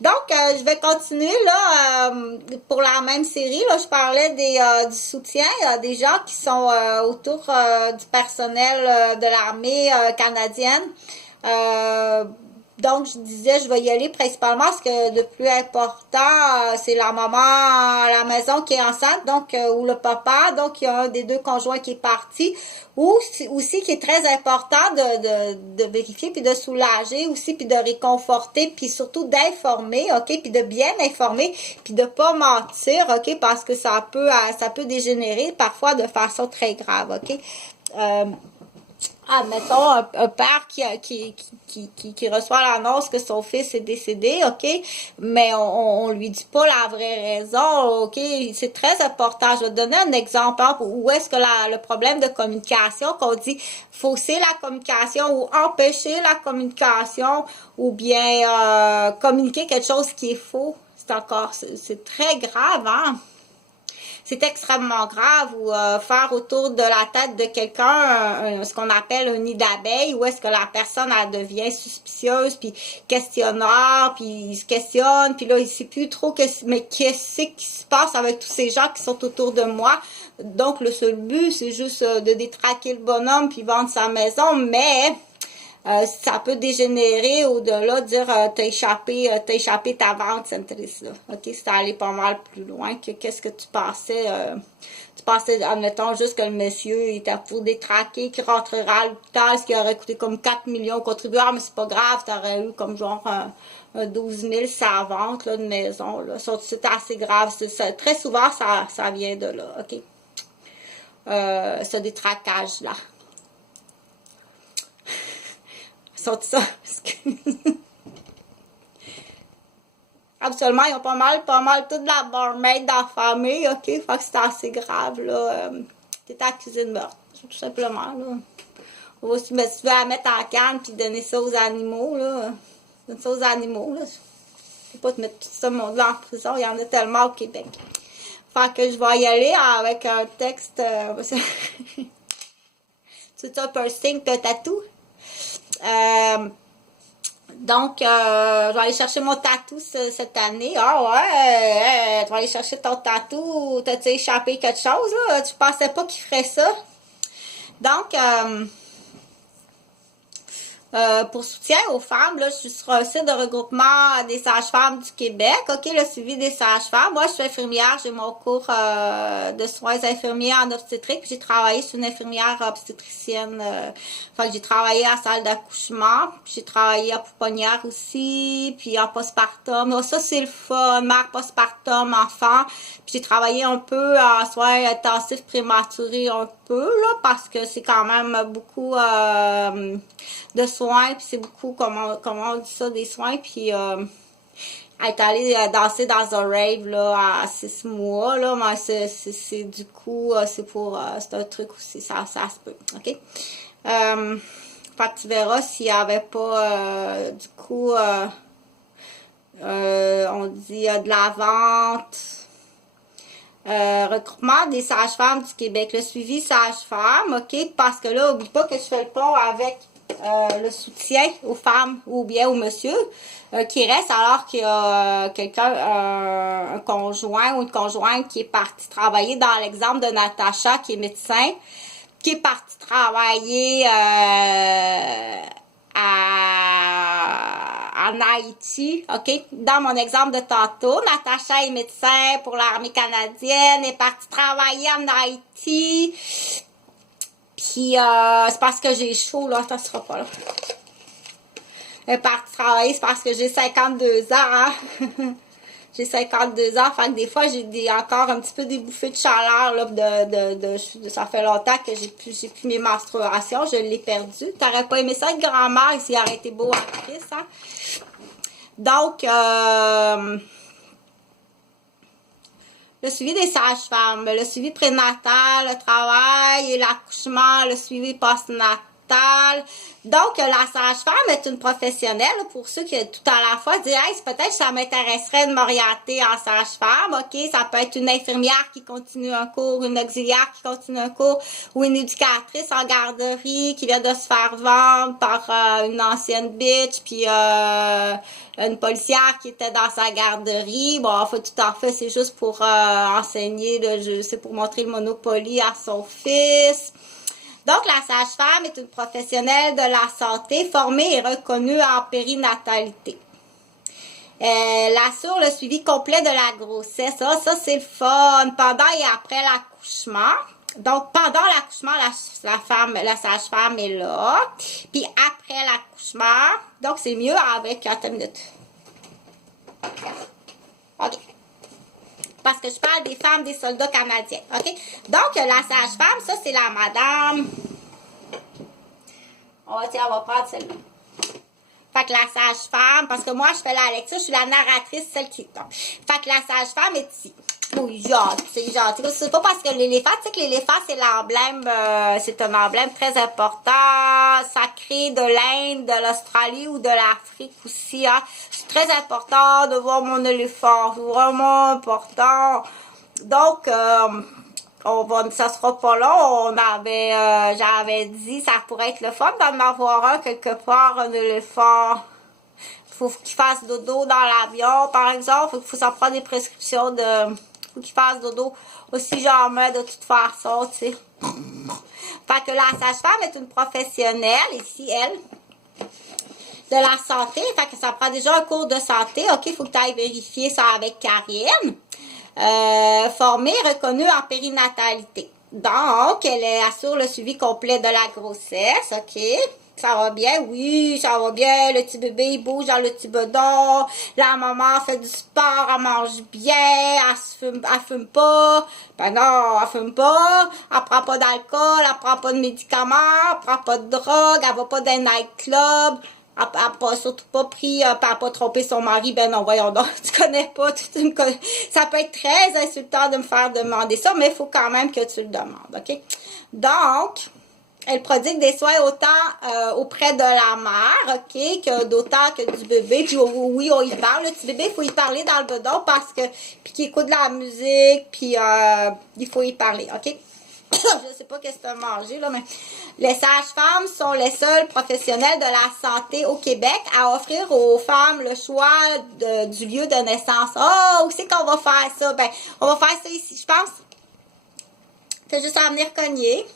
Donc, je vais continuer là pour la même série. Là, je parlais du soutien des gens qui sont autour du personnel de l'armée canadienne. Donc, je disais, je vais y aller principalement parce que le plus important, c'est la maman à la maison qui est enceinte, donc ou le papa, donc il y a un des deux conjoints qui est parti, ou aussi qui est très important de vérifier, puis de soulager aussi, puis de réconforter, puis surtout d'informer, ok, puis de bien informer, puis de pas mentir, ok, parce que ça peut dégénérer parfois de façon très grave, ok. Mettons, un père qui reçoit l'annonce que son fils est décédé, ok, mais on lui dit pas la vraie raison, ok, c'est très important. Je vais te donner un exemple, hein, où est-ce que le problème de communication, qu'on dit fausser la communication ou empêcher la communication, ou bien communiquer quelque chose qui est faux, c'est très grave, hein. C'est extrêmement grave, ou faire autour de la tête de quelqu'un ce qu'on appelle un nid d'abeille, où est-ce que la personne elle devient suspicieuse, puis questionneur, puis il se questionne, puis là il sait plus trop mais qu'est-ce qui se passe avec tous ces gens qui sont autour de moi. Donc le seul but c'est juste de détraquer le bonhomme puis vendre sa maison, mais ça peut dégénérer au-delà de dire t'as échappé ta vente, Centris, là. Ok, c'est allé pas mal plus loin que qu'est-ce que tu pensais. Tu pensais, admettons, juste que le monsieur il était pour détraquer, qu'il rentrera à l'hôpital, ce qui aurait coûté comme 4 millions aux contribuables, mais c'est pas grave, t'aurais eu comme genre un 12 000 sa vente là, de maison. Là. C'est assez grave. Très souvent, ça vient de là, ok? Ce détraquage-là. Sorti ça parce que absolument ils ont pas mal toute la barmaid dans la famille, ok, fait que c'est assez grave là. T'es accusé de meurtre tout simplement là. On va aussi, mais si tu veux la mettre en canne puis donner ça aux animaux là, donne ça aux animaux là. Faut pas te mettre tout ce monde là en prison, il y en a tellement au Québec. Fait que je vais y aller avec un texte c'est un piercing, un tatou. Donc, je vais aller chercher mon tatou cette année. Ah ouais, tu vas aller chercher ton tatou. T'as-tu échappé quelque chose, là? Tu pensais pas qu'il ferait ça? Donc, pour soutien aux femmes, là, je suis sur un site de regroupement des sages-femmes du Québec. OK, le suivi des sages-femmes. Moi, je suis infirmière, j'ai mon cours de soins infirmiers en obstétrique. J'ai travaillé sur une infirmière obstétricienne. Fait que j'ai travaillé à la salle d'accouchement. J'ai travaillé à pouponnière aussi, puis en postpartum. Donc, ça, c'est le fun. Mère postpartum, enfant. Puis j'ai travaillé un peu en soins intensifs prématurés un peu, là, parce que c'est quand même beaucoup de soins, puis c'est beaucoup, comment on dit ça, des soins, puis elle est allée danser dans un rave, là, à 6 mois, là, mais c'est du coup, c'est un truc aussi, ça se peut, ok? Fait que tu verras s'il n'y avait pas, du coup, on dit de la vente, regroupement des sages-femmes du Québec, le suivi sage-femme, ok? Parce que là, oublie pas que je fais le pont avec le soutien aux femmes ou bien au monsieur qui reste alors qu'il y a quelqu'un, un conjoint ou une conjointe qui est parti travailler, dans l'exemple de Natacha qui est médecin, qui est parti travailler en Haïti, ok? Dans mon exemple de tantôt, Natacha est médecin pour l'armée canadienne, est partie travailler en Haïti. Puis, c'est parce que j'ai chaud, là, ça sera pas là. Elle est partie travailler, c'est parce que j'ai 52 ans, hein? J'ai 52 ans, fait que des fois, j'ai encore un petit peu des bouffées de chaleur, là, ça fait longtemps que j'ai plus mes menstruations, je l'ai perdu. T'aurais pas aimé ça être grand-mère s'il aurait été beau actrice, hein? Donc, le suivi des sages-femmes, le suivi prénatal, le travail et l'accouchement, le suivi postnatal, l'hôpital. Donc, la sage-femme est une professionnelle, pour ceux qui tout à la fois disent, hey, peut-être ça m'intéresserait de m'orienter en sage-femme, ok, ça peut être une infirmière qui continue un cours, une auxiliaire qui continue un cours, ou une éducatrice en garderie qui vient de se faire vendre par une ancienne bitch, puis une policière qui était dans sa garderie. Bon, en fait, tout à fait, c'est juste pour enseigner, c'est pour montrer le Monopoly à son fils. Donc, la sage-femme est une professionnelle de la santé formée et reconnue en périnatalité. Elle assure le suivi complet de la grossesse. Ça c'est le fun. Pendant et après l'accouchement. Donc, pendant l'accouchement, la sage-femme est là. Puis après l'accouchement, donc c'est mieux avec... Attends une minute. OK. Parce que je parle des femmes des soldats canadiens. OK? Donc, la sage-femme, ça, c'est la madame... on va prendre celle-là. Fait que la sage-femme, parce que moi, je fais la lecture, je suis la narratrice, celle qui tombe. Fait que la sage-femme est ici. Oui, gentil, c'est gentil. C'est pas parce que l'éléphant, tu sais que l'éléphant, c'est l'emblème, c'est un emblème très important, sacré de l'Inde, de l'Australie ou de l'Afrique aussi, hein. C'est très important de voir mon éléphant, c'est vraiment important. Donc, ça sera pas long, j'avais dit, ça pourrait être le fun d'en avoir un quelque part, un éléphant. Faut qu'il fasse dodo dans l'avion, par exemple. Faut ça prend des prescriptions faut qu'il fasse dodo aussi jamais de toute façon, tu sais. Fait que la sage-femme est une professionnelle, ici, elle, de la santé. Fait que ça prend déjà un cours de santé. OK, il faut que tu ailles vérifier ça avec Karine. Formée, reconnue en périnatalité. Donc, elle assure le suivi complet de la grossesse, OK? Ça va bien? Oui, ça va bien. Le petit bébé, il bouge dans le petit bedon. La maman fait du sport, elle mange bien, elle fume pas. Ben non, elle fume pas. Elle prend pas d'alcool, elle prend pas de médicaments, elle prend pas de drogue, elle va pas dans un nightclub. Elle n'a pas, surtout pas pris, elle n'a pas trompé son mari. Ben non, voyons donc, tu connais pas, ça peut être très insultant de me faire demander ça, mais il faut quand même que tu le demandes, OK? Donc, elle prodigue des soins autant auprès de la mère, OK, que d'autant que du bébé. Puis oui, on y parle. Le petit bébé, il faut y parler dans le bedon parce que, puis qu'il écoute de la musique, puis il faut y parler, OK? Je sais pas qu'est-ce que tu as mangé, là, mais les sages-femmes sont les seuls professionnels de la santé au Québec à offrir aux femmes le choix du lieu de naissance. Oh, où c'est qu'on va faire ça? Ben, on va faire ça ici, je pense. T'as juste à venir cogner.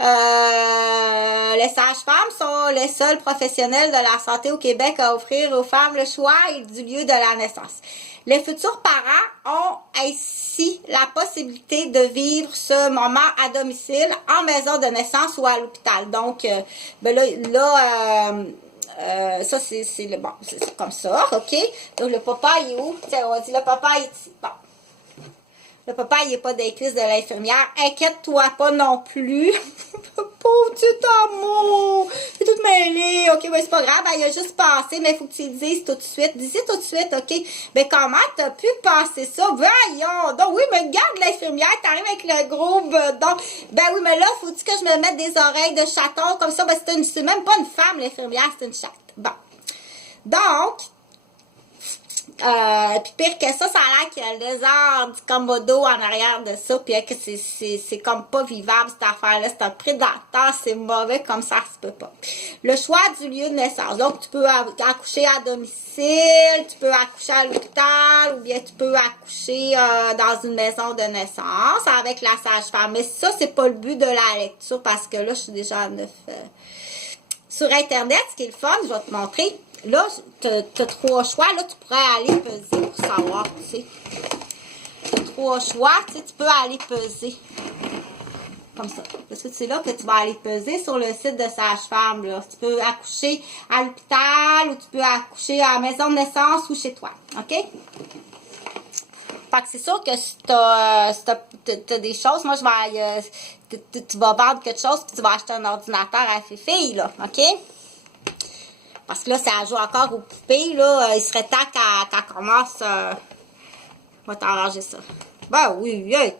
Les sages-femmes sont les seuls professionnels de la santé au Québec à offrir aux femmes le choix du lieu de la naissance. Les futurs parents ont ainsi la possibilité de vivre ce moment à domicile, en maison de naissance ou à l'hôpital. Donc, ça, c'est comme ça, OK? Donc, le papa, il est où? Tiens, on va dire, le papa est ici. Bon. Le papa, il n'est pas dans les cuisses de l'infirmière. Inquiète-toi pas non plus. Pauvre petit amour. C'est toute mêlée. OK, ben c'est pas grave. Il a juste passé, mais il faut que tu le dises tout de suite. Dis-y tout de suite, OK? Ben comment t'as pu passer ça? Voyons. Donc, oui, mais regarde l'infirmière. T'arrives avec le gros bedon. Ben oui, mais là, faut-tu que je me mette des oreilles de chaton comme ça? Ben c'est même pas une femme, l'infirmière. C'est une chatte. Bon. Donc... puis pire que ça a l'air qu'il y a le lézard du Komodo en arrière de ça, puis que c'est comme pas vivable cette affaire-là, c'est un prédateur, c'est mauvais comme ça se peut pas. Le choix du lieu de naissance, donc tu peux accoucher à domicile, tu peux accoucher à l'hôpital, ou bien tu peux accoucher dans une maison de naissance avec la sage-femme, mais ça c'est pas le but de la lecture, parce que là je suis déjà à 9... Sur Internet, ce qui est le fun, je vais te montrer. Là, tu as 3 choix. Là, tu pourrais aller peser pour savoir, tu sais. Tu as 3 choix, tu sais, tu peux aller peser. Comme ça. Parce que c'est là que tu vas aller peser sur le site de sage-femme, là. Tu peux accoucher à l'hôpital ou tu peux accoucher à la maison de naissance ou chez toi. OK? Fait que c'est sûr que si t'as des choses, moi, tu vas vendre quelque chose puis tu vas acheter un ordinateur à Fifi, là. OK? Parce que là, ça joue encore aux poupées, là. Il serait temps qu'elle commence... on va t'arranger ça. Ben oui, viens,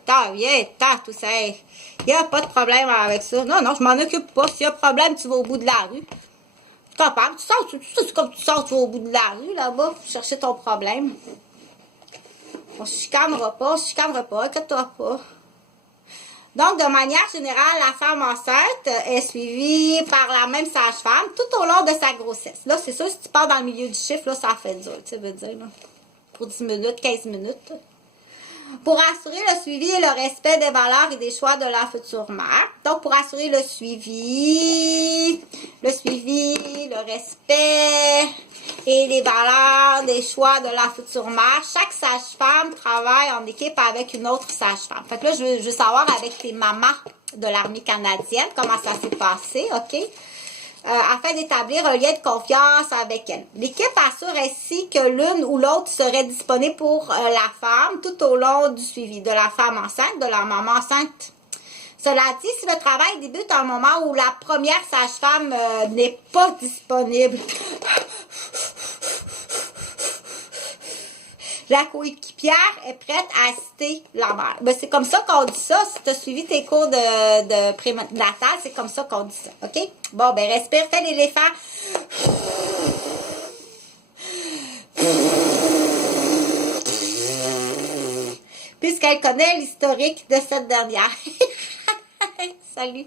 tout ça. Il n'y a pas de problème avec ça. Non, non, je m'en occupe pas. S'il y a un problème, tu vas au bout de la rue. Tu es capable, tu sors, c'est comme tu sors, tu vas au bout de la rue, là-bas, chercher ton problème. On se chicanera pas, inquiète-toi pas. Donc, de manière générale, la femme enceinte est suivie par la même sage-femme tout au long de sa grossesse. Là, c'est sûr, si tu pars dans le milieu du chiffre, là, ça fait dur, tu veux dire, là. Pour 10 minutes, 15 minutes. Pour assurer le suivi et le respect des valeurs et des choix de la future mère. Donc, pour assurer le suivi, le respect et les valeurs des choix de la future mère, chaque sage-femme travaille en équipe avec une autre sage-femme. Fait que là, je veux savoir avec tes mamans de l'armée canadienne, comment ça s'est passé, OK? Afin d'établir un lien de confiance avec elle. L'équipe assure ainsi que l'une ou l'autre serait disponible pour la femme tout au long du suivi de la femme enceinte, de la maman enceinte. Cela dit, si le travail débute à un moment où la première sage-femme n'est pas disponible, la coéquipière est prête à assister la mère. Ben, c'est comme ça qu'on dit ça. Si tu as suivi tes cours de prénatal, c'est comme ça qu'on dit ça. OK? Bon, ben respire, fais l'éléphant. Puisqu'elle connaît l'historique de cette dernière. Salut!